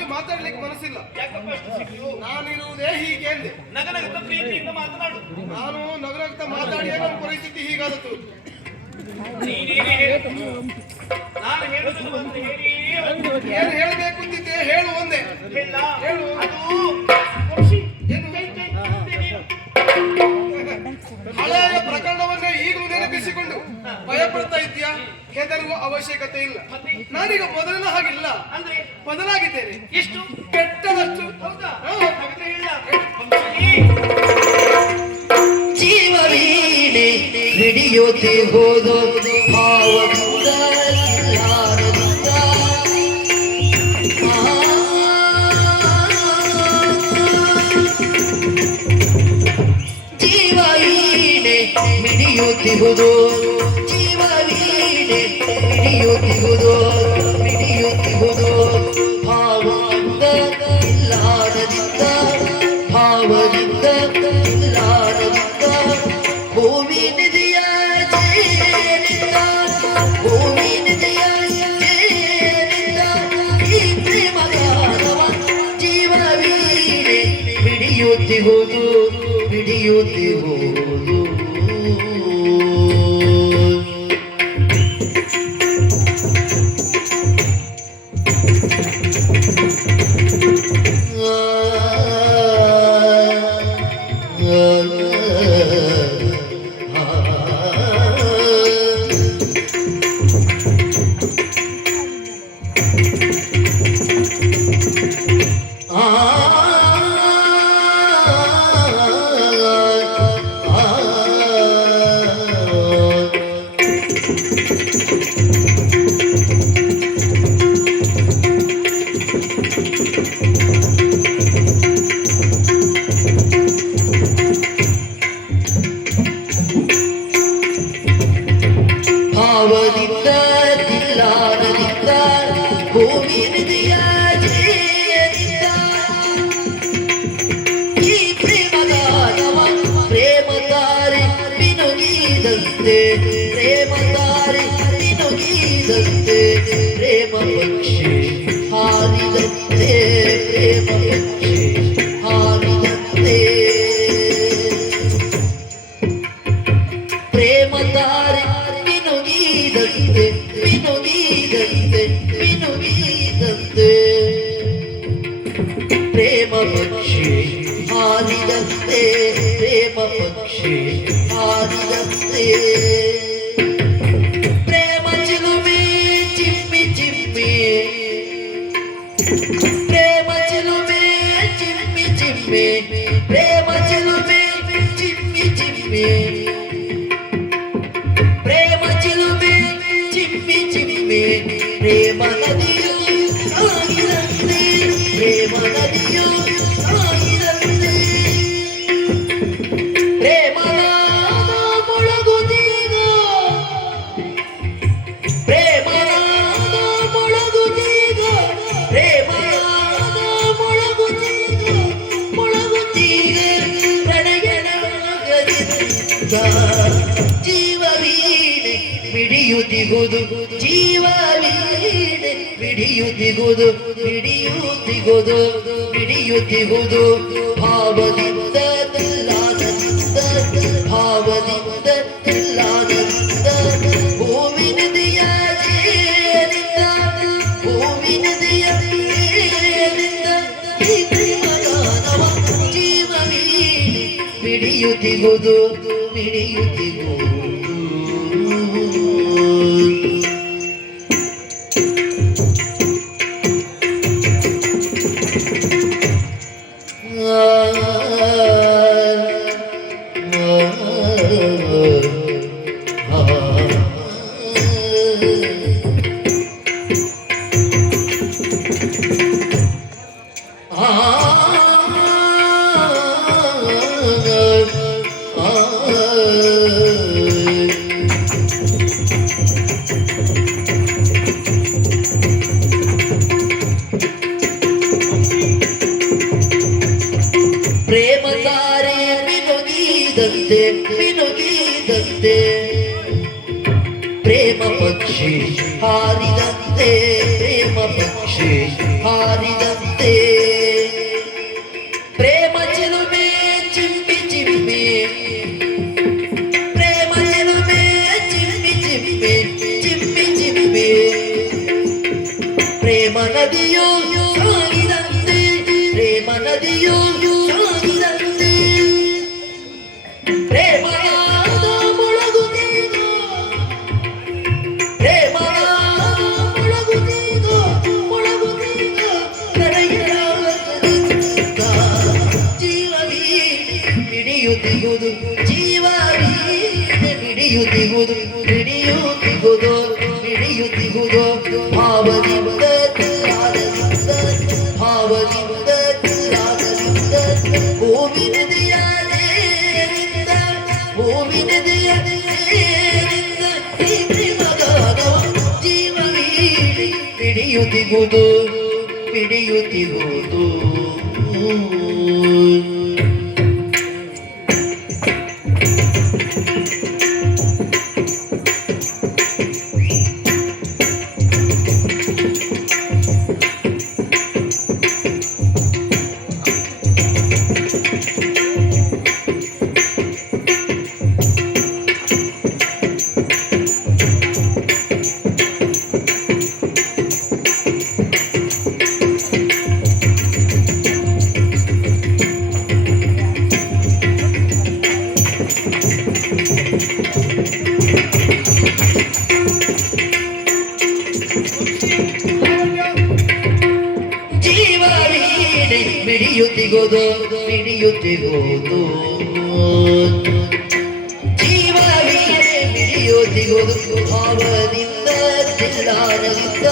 ನನ್ನಲ್ಲಿ ಮಾತಾಡ್ಲಿಕ್ಕೆ ಮನಸ್ಸಿಲ್ಲ. ಯಾಕಪ್ಪ ಅಷ್ಟು ಸಿಕ್ಕು? ನಾನಿರುವುದೇ ಹೀಗೆ ಅಂದೆ. ನಗನಗತ ಪ್ರೀತಿಯಿಂದ ಮಾತನಾಡು. ನಾನು ನಗನಗ್ತಾ ಮಾತಾಡಿಯೇ ನನ್ನ ಪರಿಸ್ಥಿತಿ ಹೀಗಾದದ್ದು. ನೀನೇನೇ ಹೇಳು, ನಾನು ಹೇಳುವುದನ್ನು ಒಂದು ಹೇಳಿ ಏನು ಹೇಳಬೇಕು ಅಂತಿದ್ದೆ, ಹೇಳು ಒಂದೇ. ಹೇಳ ಹೇಳು. ಅದು ಖುಷಿ. ಏನು? ಹಳೆಯ ಪ್ರಕರಣವನ್ನೇ ಈಗಲೂ ನೆನಪಿಸಿಕೊಂಡು ಭಯಪಡ್ತಾ ಇದ್ದೀಯಾ? ಹೆದರುವ ಅವಶ್ಯಕತೆ ಇಲ್ಲ. ನಾನೀಗ ಮೊದಲಿನ ಹಾಗಿಲ್ಲ, ಅಂದ್ರೆ ಬದಲಾಗಿದ್ದೇನೆ. ಎಷ್ಟು ಕೆಟ್ಟದಷ್ಟು. ಹೌದಾ? ಹಾಗಿದ್ರೆ ಹೇಳ. ಜೀವವೀಣೆ ಹಿಡಿಯುತ್ತೆ ಹೋದೋ ಭಾವದಿಂದ ಜೀವವೀಣೆ ಮಿಡಿಯುತ್ತಿಹುದು, ಜೀವವೀಣೆ ಮಿಡಿಯುತ್ತಿಹುದು, ಮಿಡಿಯುತ್ತಿಹುದು ಭಾವದಿಂದ ಇಲ್ಲಾಡದಿಂದ, ಭಾವದಿಂದ ಇಲ್ಲಾಡದಿಂದ ಭೂಮಿ ನಿಧಿಯ ಜೇನಿಂದ, ಭೂಮಿ ನಿಧಿಯ ಜೇನಿಂದ ಈ ಪ್ರೇಮಗಾನವ ಜೀವವೀಣೆ ಮಿಡಿಯುತ್ತಿಹುದು, ಮಿಡಿಯುತ್ತಿಹುದು. ಭಾವದಿಂದ ತಿಲ್ಲಾರದಿಂದ ಭೂಮಿ ನಿಧಿಯ ಜೇನಿಂದ ಈ ಪ್ರೇಮಗಾನವ ಪ್ರೇಮತಾರೆ ಮಿನುಗಿದಂತೆ, ಪ್ರೇಮತಾರೆ ಮಿನುಗಿದಂತೆ ಪ್ರೇಮ ಪಕ್ಷಿ ಹಾರಿದಂತೆ, ಪ್ರೇಮ ಪಕ್ಷಿ ಹಾರಿದಂತೆ ಪ್ರೇಮತಾರೆ ಮಿನುಗಿದಂತೆ, ಮಿನುಗಿದಂತೆ, ಮಿನುಗಿದಂತೆ ಪ್ರೇಮ ಪಕ್ಷಿ ಹಾರಿದಂತೆ, ಪ್ರೇಮ ಪಕ್ಷಿ ಹಾರಿದಂತೆ ಪ್ರೇಮ ಚಿಲುಮೆ ಚಿಮ್ಮಿ ಚಿಮ್ಮಿ, ಪ್ರೇಮ ಚಿಲುಮೆ ಚಿಮ್ಮಿ ಚಿಮ್ಮಿ, ಪ್ರೇಮ ಚಿಲುಮೆ ಚಿಮ್ಮಿ ಚಿಮ್ಮಿ, ಪ್ರೇಮ ಚಿಲುಮೆ ಚಿಮ್ಮಿ ಚಿಮ್ಮಿ ಪ್ರೇಮ ನದಿಯು ಆಗಿರಂತೆ, ಪ್ರೇಮ ನದಿಯು ಆಗಿರಂತೆ ಪ್ರೇಮನಾದ ಮೊಳಗುತ್ತೀಗ, ಪ್ರೇಮನಾದ ಮೊಳಗುತ್ತೀಗ, ಪ್ರೇಮನಾದ ಮೊಳಗುತ್ತೀಗ, ಮೊಳಗುತ್ತೀಗ ಪ್ರಣಯನಗರಿಂದ ಜೀವವೀಣೆ ಮಿಡಿಯುತ್ತಿಗುದು, ಜೀವವೀಣೆ ಮಿಡಿಯುತ್ತಿಗುದು, ಮಿಡಿಯುತ್ತಿಗುದು, ಮಿಡಿಯುತ್ತಿಗುದು ಭಾವದಿಂದ ತಿಲ್ಲಾನದಿಂದ, ಭಾವದಿಂದ ತಿಲ್ಲಾನದಿಂದ ಭೂಮಿ ನದಿಯ ಜೇನಿಂದ, ಭೂಮಿ ನದಿಯ ಜೇನಿಂದ ಈ ಪ್ರೇಮಗಾನವ ಜೀವವೀಣೆ ಮಿಡಿಯುತ್ತಿಗುದು, ಮಿಡಿಯುತ್ತಿಗುದು. ಪ್ರೇಮತಾರೆ ಮಿನುಗಿದಂತೆ, ಮಿನುಗಿದಂತೆ ಪ್ರೇಮ ಪಕ್ಷಿ ಹಾರಿದಂತೆ, ಪ್ರೇಮ ಪಕ್ಷಿ ಹಾರಿದಂತೆ ಭಾವದಿಂದ ತಿಲಾನದಿಂದ ಹೂವಿನದೆಯ ನೇರಿಂದ ಹೂವಿನದೆಯ ನೇರಿಂದ ಈ ಪ್ರೇಮಗಾನವ ಜೀವ ಪಿಡಿಯುತ್ತಿಗುವುದು ಪಿಡಿಯುತ್ತಿಗುವುದು ಜೀವ ಮಿಡಿಯುತ್ತಿಗೋದು ಮಿಡಿಯುತ್ತಿಗೋದು ಜೀವ ಮಿಡಿಯುತ್ತಿಗೋದು ಭಾವದಿಂದ ತಿಲ್ಲಾರದಿಂದ